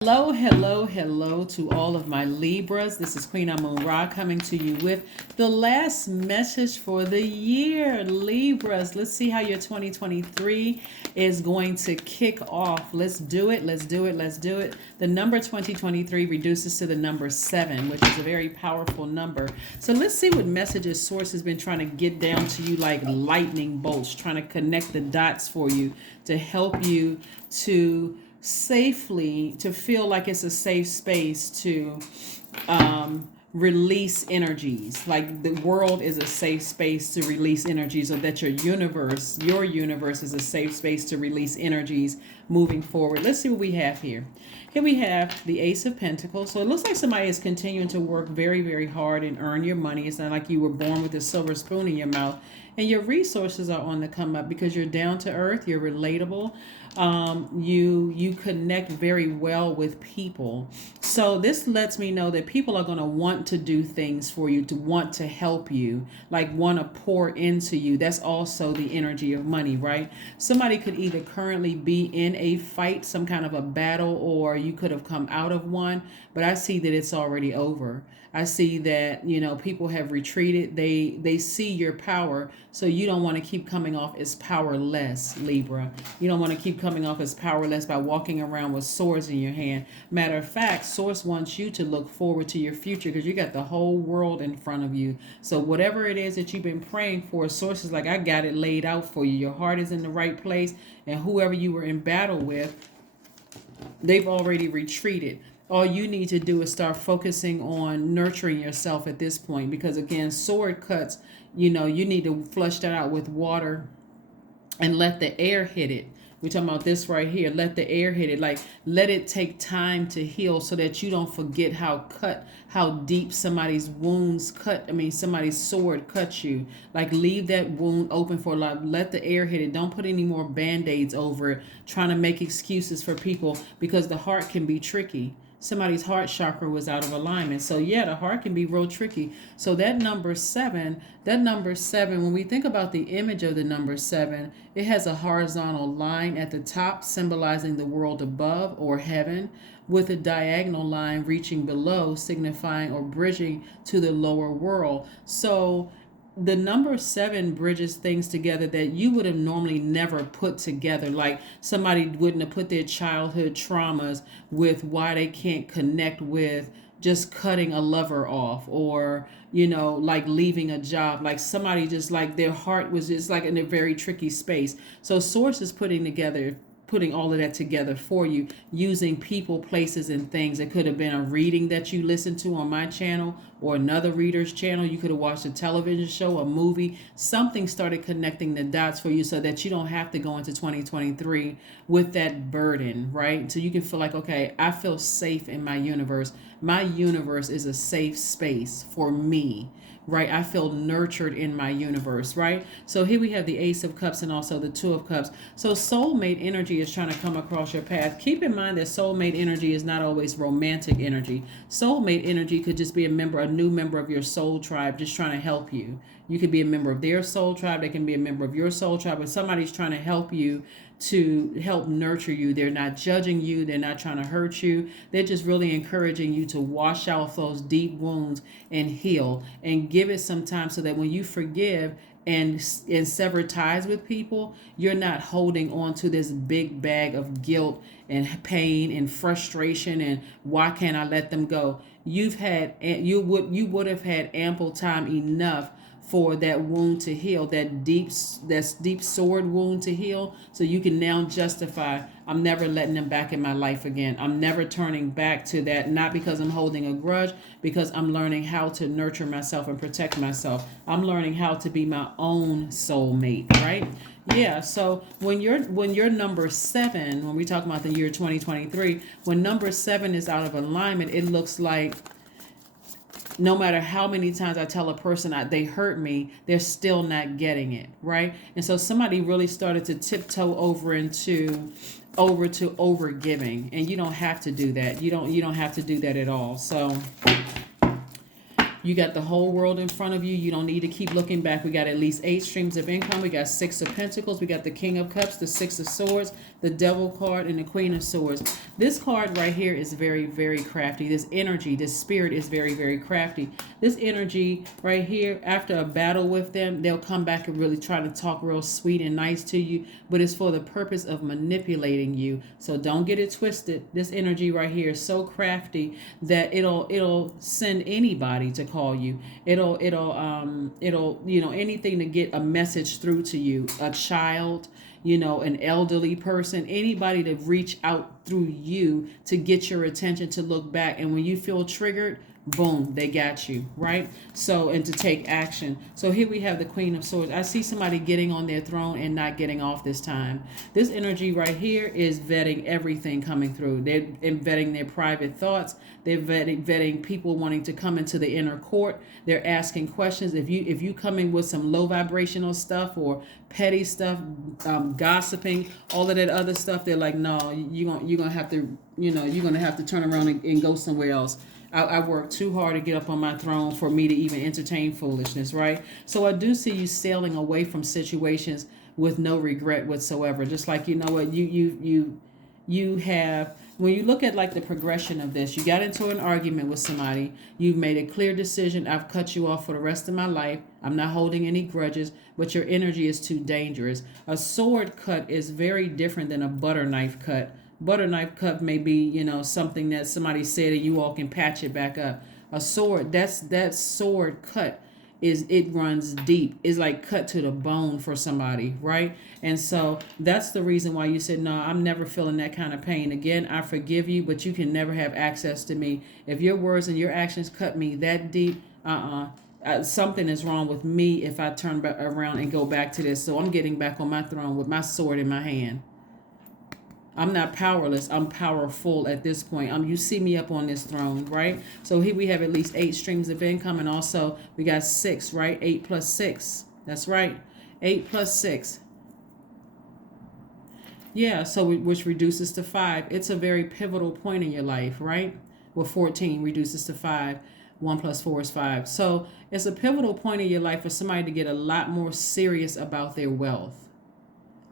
Hello, hello, hello to all of my Libras. This is Queen Amun Ra coming to you with the last message for the year. Libras, let's see how your 2023 is going to kick off. Let's do it. Let's do it. Let's do it. The number 2023 reduces to the number 7, which is a very powerful number. So let's see what messages Source has been trying to get down to you like lightning bolts, trying to connect the dots for you to help you to safely, to feel like it's a safe space to release energies, like the world is a safe space to release energies, or that your universe is a safe space to release energies moving forward. Let's see what we have here. Here we have the Ace of Pentacles. So it looks like somebody is continuing to work very, very hard and earn your money. It's not like you were born with a silver spoon in your mouth, and your resources are on the come up because you're down to earth, you're relatable. You connect very well with people. So this lets me know that people are going to want to do things for you, to want to help you, like want to pour into you. That's also the energy of money, right? Somebody could either currently be in a fight, some kind of a battle, or you could have come out of one, but I see that it's already over. I see that, people have retreated. They see your power, so you don't want to keep coming off as powerless, Libra. You don't want to keep coming off as powerless by walking around with swords in your hand. Matter of fact, Source wants you to look forward to your future because you got the whole world in front of you. So whatever it is that you've been praying for, Source is like, I got it laid out for you. Your heart is in the right place, and whoever you were in battle with, they've already retreated. All you need to do is start focusing on nurturing yourself at this point, because again, sword cuts, you need to flush that out with water and let the air hit it. We're talking about this right here. Let the air hit it. Like, let it take time to heal so that you don't forget how deep somebody's wounds cut. I mean, somebody's sword cut you. Like, leave that wound open for a lot. Let the air hit it. Don't put any more band-aids over it, trying to make excuses for people, because the heart can be tricky. Somebody's heart chakra was out of alignment. So yeah, the heart can be real tricky. So that number 7, when we think about the image of the number 7, it has a horizontal line at the top symbolizing the world above, or heaven, with a diagonal line reaching below, signifying or bridging to the lower world. So the number 7 bridges things together that you would have normally never put together. Like, somebody wouldn't have put their childhood traumas with why they can't connect with just cutting a lover off, or like leaving a job. Like, somebody just, like, their heart was just like in a very tricky space. So Source is putting all of that together for you, using people, places, and things. It could have been a reading that you listened to on my channel or another reader's channel. You could have watched a television show, a movie. Something started connecting the dots for you so that you don't have to go into 2023 with that burden, right? So you can feel like, okay, I feel safe in my universe. My universe is a safe space for me, right? I feel nurtured in my universe, right? So here we have the Ace of Cups and also the Two of Cups. So soulmate energy is trying to come across your path. Keep in mind that soulmate energy is not always romantic energy. Soulmate energy could just be a new member of your soul tribe just trying to help you. You could be a member of their soul tribe. They can be a member of your soul tribe, but somebody's trying to help you, to help nurture you. They're not judging you. They're not trying to hurt you. They're just really encouraging you to wash out those deep wounds and heal, and give it some time so that when you forgive and sever ties with people, you're not holding on to this big bag of guilt and pain and frustration and why can't I let them go. You would have had ample time enough for that wound to heal, that deep sword wound to heal, so you can now justify, I'm never letting them back in my life again. I'm never turning back to that, not because I'm holding a grudge, because I'm learning how to nurture myself and protect myself. I'm learning how to be my own soulmate, right? Yeah, so when you're number 7, when we talk about the year 2023, when number 7 is out of alignment, it looks like no matter how many times I tell a person they hurt me, they're still not getting it, right? And so somebody really started to tiptoe over to over giving, and you don't have to do that. You don't have to do that at all. So You got the whole world in front of you. You don't need to keep looking back. We got at least 8 streams of income. We got 6 of Pentacles. We got the King of Cups, the 6 of Swords, the Devil card, and the Queen of Swords. This card right here is very, very crafty. This energy, this spirit is very, very crafty. This energy right here, after a battle with them, they'll come back and really try to talk real sweet and nice to you, but it's for the purpose of manipulating you. So don't get it twisted. This energy right here is so crafty that it'll send anybody to call you. It'll anything to get a message through to you. A child, an elderly person, anybody to reach out through you to get your attention, to look back. And when you feel triggered, boom, they got you, right? So, and to take action. So here we have the Queen of Swords. I see somebody getting on their throne and not getting off this time. This energy right here is vetting everything coming through. They're vetting their private thoughts. They're vetting people wanting to come into the inner court. They're asking questions. If you come in with some low vibrational stuff or petty stuff, gossiping, all of that other stuff, they're like, no, you're gonna have to, you're gonna have to turn around and go somewhere else. I worked too hard to get up on my throne for me to even entertain foolishness, right? So I do see you sailing away from situations with no regret whatsoever. Just like, what you have, when you look at like the progression of this, you got into an argument with somebody, you've made a clear decision, I've cut you off for the rest of my life, I'm not holding any grudges, but your energy is too dangerous. A sword cut is very different than a butter knife cut. Butter knife cut may be, something that somebody said and you all can patch it back up. A sword, that sword cut it runs deep. It's like cut to the bone for somebody, right? And so that's the reason why you said, no, I'm never feeling that kind of pain again. I forgive you, but you can never have access to me. If your words and your actions cut me that deep, something is wrong with me if I turn back around and go back to this. So I'm getting back on my throne with my sword in my hand. I'm not powerless. I'm powerful at this point. You see me up on this throne, right? So here we have at least 8 streams of income. And also we got 6, right? 8 plus 6. That's right. 8 plus 6. Yeah, so which reduces to 5. It's a very pivotal point in your life, right? Well, 14 reduces to 5. 1 plus 4 is 5. So it's a pivotal point in your life for somebody to get a lot more serious about their wealth.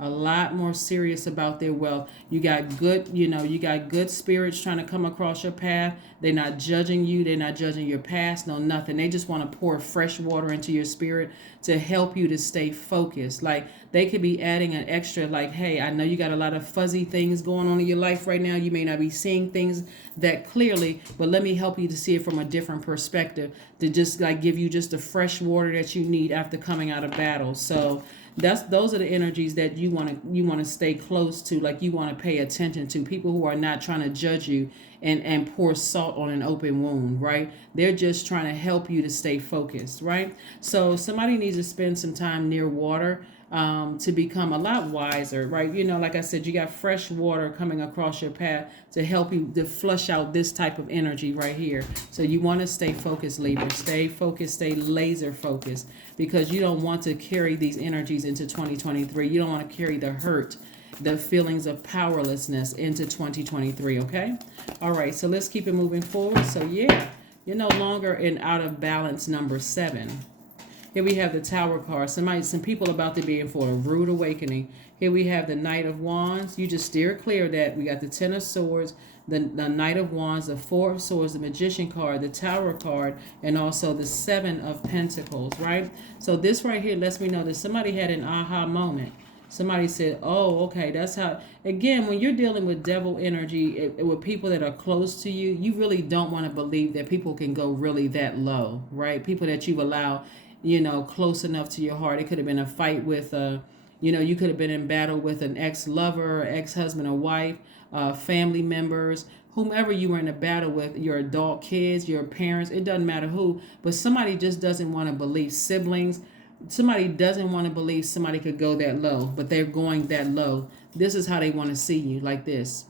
A lot more serious about their wealth. You got good, you got good spirits trying to come across your path. They're not judging you. They're not judging your past. No, nothing. They just want to pour fresh water into your spirit to help you to stay focused. Like they could be adding an extra, like, hey, I know you got a lot of fuzzy things going on in your life right now. You may not be seeing things that clearly, but let me help you to see it from a different perspective, to just like give you just the fresh water that you need after coming out of battle. So those are the energies that you want to stay close to, like you want to pay attention to. People who are not trying to judge you and pour salt on an open wound, right? They're just trying to help you to stay focused, right? So somebody needs to spend some time near water to become a lot wiser, right? Like I said, you got fresh water coming across your path to help you to flush out this type of energy right here. So you want to stay focused, Libra. Stay focused, stay laser focused, because you don't want to carry these energies into 2023. You don't want to carry the hurt, the feelings of powerlessness into 2023, okay? All right, so let's keep it moving forward. So yeah, you're no longer in out of balance number 7. Here we have the Tower card. Some people about to be in for a rude awakening. Here we have the Knight of Wands. You just steer clear of that. We got the 10 of Swords, the Knight of Wands, the 4 of Swords, the Magician card, the Tower card, and also the 7 of Pentacles, right? So this right here lets me know that somebody had an aha moment. Somebody said, oh, okay, that's how. Again, when you're dealing with devil energy, with people that are close to you, you really don't want to believe that people can go really that low, right? People that you've allowed, close enough to your heart. It could have been a fight with, you could have been in battle with an ex-lover, or ex-husband or wife, family members, whomever you were in a battle with, your adult kids, your parents, it doesn't matter who, but somebody just doesn't want to believe, siblings, somebody doesn't want to believe somebody could go that low, but they're going that low. This is how they want to see you, like this.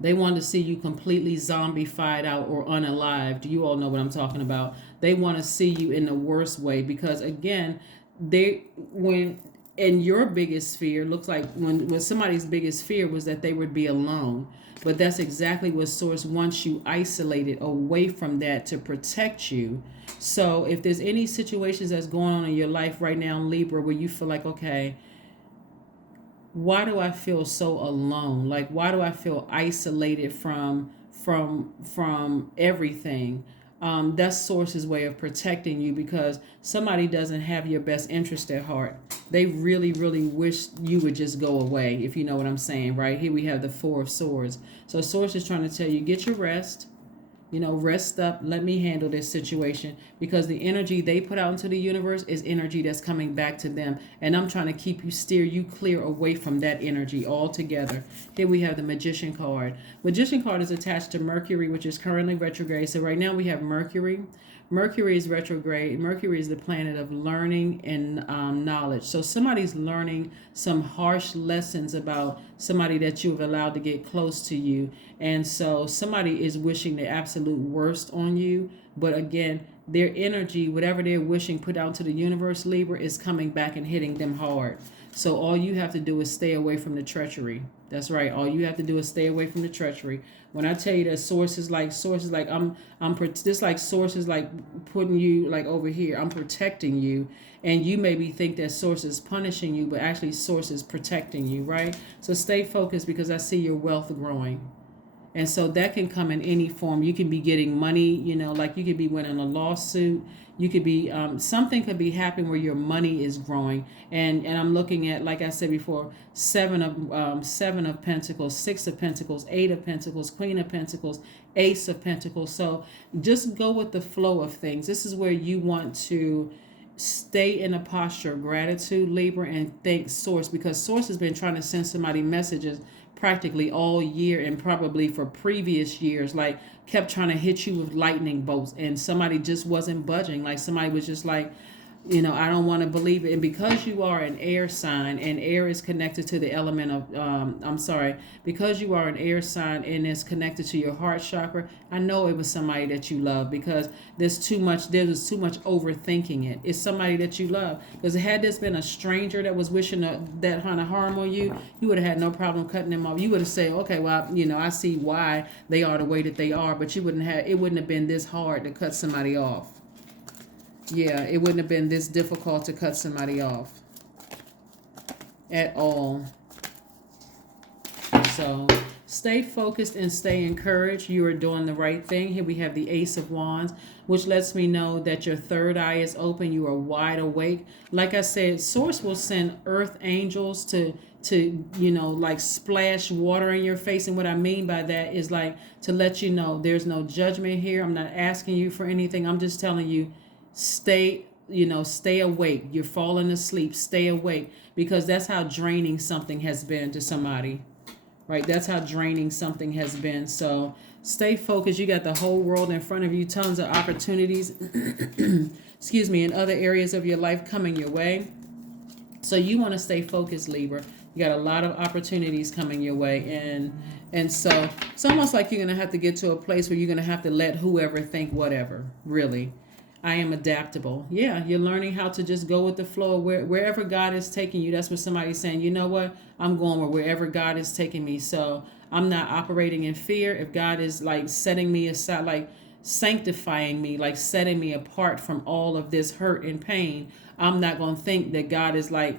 They want to see you completely zombified out or unalived. You all know what I'm talking about. They want to see you in the worst way, because again, when And your biggest fear looks like when somebody's biggest fear was that they would be alone. But that's exactly what Source wants you isolated away from that to protect you. So if there's any situations that's going on in your life right now, Libra, where you feel like, okay, why do I feel so alone? Like, why do I feel isolated from everything? That's Source's way of protecting you, because somebody doesn't have your best interest at heart. They really, really wish you would just go away, if you know what I'm saying, right? Here we have the Four of Swords. So Source is trying to tell you, get your rest. Rest up, let me handle this situation, because the energy they put out into the universe is energy that's coming back to them. And I'm trying to steer you clear away from that energy altogether. Here we have the Magician card. Magician card is attached to Mercury, which is currently retrograde. So right now we have Mercury. Mercury is retrograde. Mercury is the planet of learning and knowledge. So somebody's learning some harsh lessons about somebody that you've allowed to get close to you. And so somebody is wishing the absolute worst on you. But again, their energy, whatever they're wishing put out to the universe, Libra, is coming back and hitting them hard. So all you have to do is stay away from the treachery. That's right. All you have to do is stay away from the treachery. When I tell you that sources like I'm just like sources like putting you like over here. I'm protecting you, and you maybe think that source is punishing you, but actually source is protecting you, right? So stay focused, because I see your wealth growing. And so that can come in any form. You can be getting money, like you could be winning a lawsuit. You could be, something could be happening where your money is growing. And I'm looking at, like I said before, seven of Pentacles, Six of Pentacles, Eight of Pentacles, Queen of Pentacles, Ace of Pentacles. So just go with the flow of things. This is where you want to stay in a posture of gratitude, Libra, and thank Source, because Source has been trying to send somebody messages practically all year, and probably for previous years, like kept trying to hit you with lightning bolts, and somebody just wasn't budging. Like somebody was just like, I don't want to believe it. And because you are an air sign, and air is connected to the element of, because you are an air sign and it's connected to your heart chakra, I know it was somebody that you love, because there's too much overthinking it. It's somebody that you love. Because had this been a stranger that was wishing that kind of harm on you, you would have had no problem cutting them off. You would have said, okay, well, I see why they are the way that they are, but it wouldn't have been this hard to cut somebody off. Yeah, it wouldn't have been this difficult to cut somebody off at all. So stay focused and stay encouraged. You are doing the right thing. Here we have the Ace of Wands, which lets me know that your third eye is open. You are wide awake. Like I said, Source will send earth angels to like splash water in your face. And what I mean by that is like to let you know there's no judgment here. I'm not asking you for anything. I'm just telling you, stay awake. You're falling asleep. Stay awake, because that's how draining something has been to somebody, right? That's how draining something has been. So stay focused. You got the whole world in front of you. Tons of opportunities, excuse me, in other areas of your life coming your way. So you want to stay focused, Libra. You got a lot of opportunities coming your way. And so it's almost like you're going to have to get to a place where you're going to have to let whoever think whatever, really. I am adaptable. Yeah, you're learning how to just go with the flow wherever God is taking you. That's what somebody's saying. You know what? I'm going wherever God is taking me. So I'm not operating in fear. If God is like setting me aside, like sanctifying me, like setting me apart from all of this hurt and pain, I'm not going to think that God is like,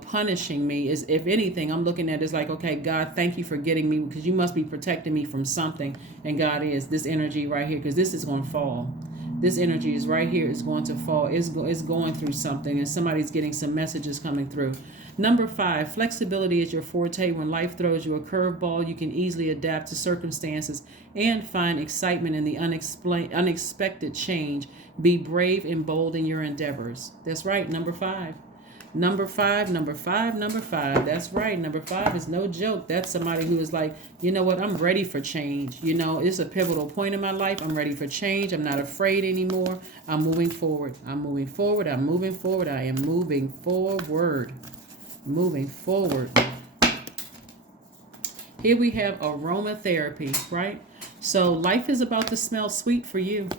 punishing me. Is, if anything, I'm looking at it as like, okay, God, thank you for getting me, because you must be protecting me from something. And God is this energy right here, because this is going to fall. This energy is right here. It's going to fall. It's going through something, and somebody's getting some messages coming through. Number 5, flexibility is your forte. When life throws you a curveball, you can easily adapt to circumstances and find excitement in the unexpected change. Be brave and bold in your endeavors. That's right. Number 5. Number 5. That's right. Number 5 is no joke. That's somebody who is like, you know what? I'm ready for change. It's a pivotal point in my life. I'm ready for change. I'm not afraid anymore. I'm moving forward. I am moving forward. Moving forward. Here we have aromatherapy, right? So life is about to smell sweet for you.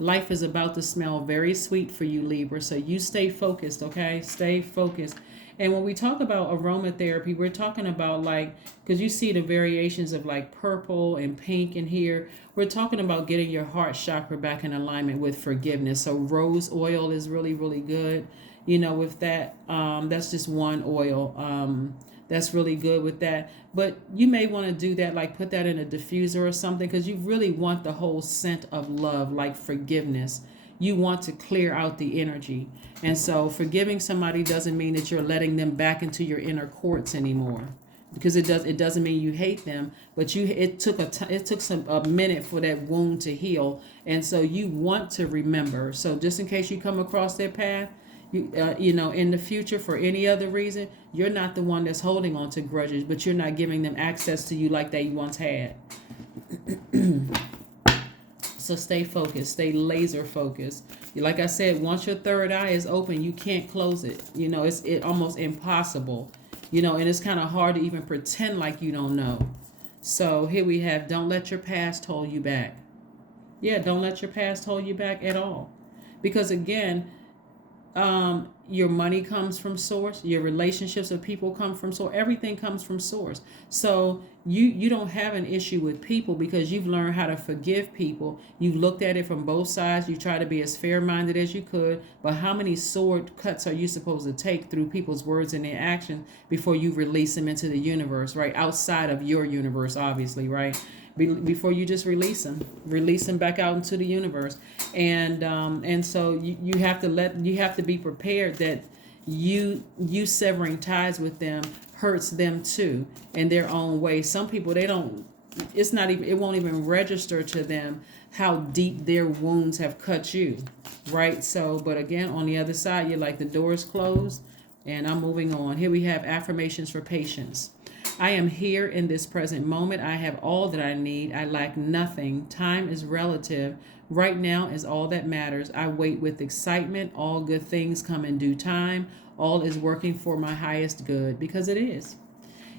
Life is about to smell very sweet for you, Libra. So you stay focused, okay? Stay focused. And when we talk about aromatherapy, we're talking about like, because you see the variations of like purple and pink in here. We're talking about getting your heart chakra back in alignment with forgiveness. So rose oil is really, really good. With that, that's just one oil. That's really good with that. But you may want to do that, like put that in a diffuser or something, because you really want the whole scent of love, like forgiveness. You want to clear out the energy. And so forgiving somebody doesn't mean that you're letting them back into your inner courts anymore. Because it doesn't mean you hate them, but it took a minute for that wound to heal. And so you want to remember. So just in case you come across their path, in the future for any other reason, you're not the one that's holding on to grudges, but you're not giving them access to you like they once had. So stay focused, stay laser focused. Like I said, once your third eye is open, you can't close it. It's almost impossible. And it's kind of hard to even pretend like you don't know. So here we have, don't let your past hold you back. Yeah, don't let your past hold you back at all. Because again, your money comes from source, your relationships with people come from source, everything comes from source. So you don't have an issue with people because you've learned how to forgive people. You've looked at it from both sides. You try to be as fair-minded as you could. But how many sword cuts are you supposed to take through people's words and their actions before you release them into the universe, right? Outside of your universe, obviously, right? Before you just release them back out into the universe. And so you have to be prepared that you severing ties with them hurts them too in their own way. Some people, it won't even register to them how deep their wounds have cut you, right? So, but again, on the other side, you're like, the door is closed and I'm moving on. Here we have affirmations for patience. I am here in this present moment. I have all that I need. I lack nothing. Time is relative. Right now is all that matters. I wait with excitement. All good things come in due time. All is working for my highest good, because it is.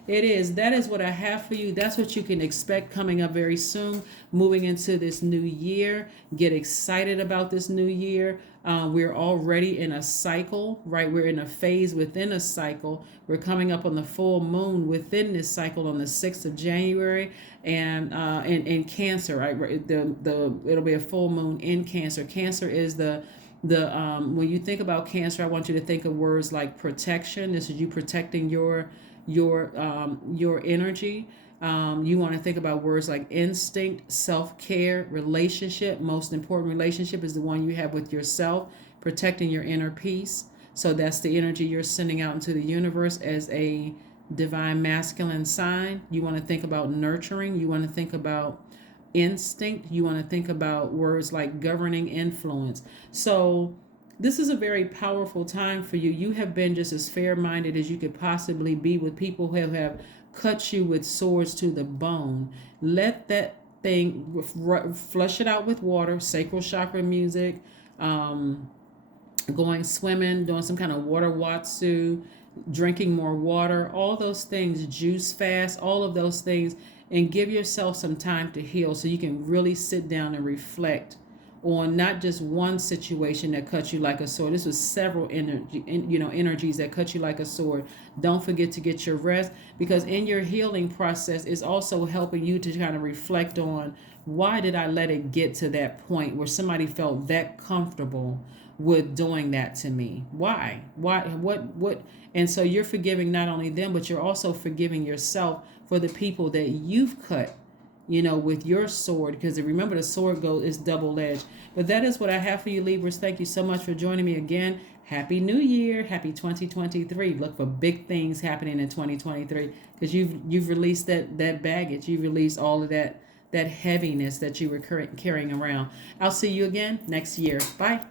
It is. That is what I have for you. That's what you can expect coming up very soon, moving into this new year. Get excited about this new year. We're already in a cycle, right? We're in a phase within a cycle. We're coming up on the full moon within this cycle on the 6th of January, and in Cancer, right? It'll be a full moon in Cancer. Cancer is the when you think about Cancer, I want you to think of words like protection. This is you protecting your energy. You want to think about words like instinct, self-care, relationship. Most important relationship is the one you have with yourself, protecting your inner peace. So that's the energy you're sending out into the universe as a divine masculine sign. You want to think about nurturing. You want to think about instinct. You want to think about words like governing influence. So this is a very powerful time for you. You have been just as fair-minded as you could possibly be with people who have cut you with swords to the bone. Let that thing, flush it out with water, sacral chakra music, going swimming, doing some kind of water watsu, drinking more water, all those things, juice fast, all of those things, and give yourself some time to heal so you can really sit down and reflect on not just one situation that cut you like a sword. This was several energies that cut you like a sword. Don't forget to get your rest, because in your healing process is also helping you to kind of reflect on, why did I let it get to that point where somebody felt that comfortable with doing that to me? Why? What? And so you're forgiving not only them, but you're also forgiving yourself for the people that you've cut, with your sword, because remember, the sword is double-edged. But that is what I have for you, Libras. Thank you so much for joining me again. Happy New Year. Happy 2023. Look for big things happening in 2023, because you've released that baggage. You've released all of that heaviness that you were carrying around. I'll see you again next year. Bye.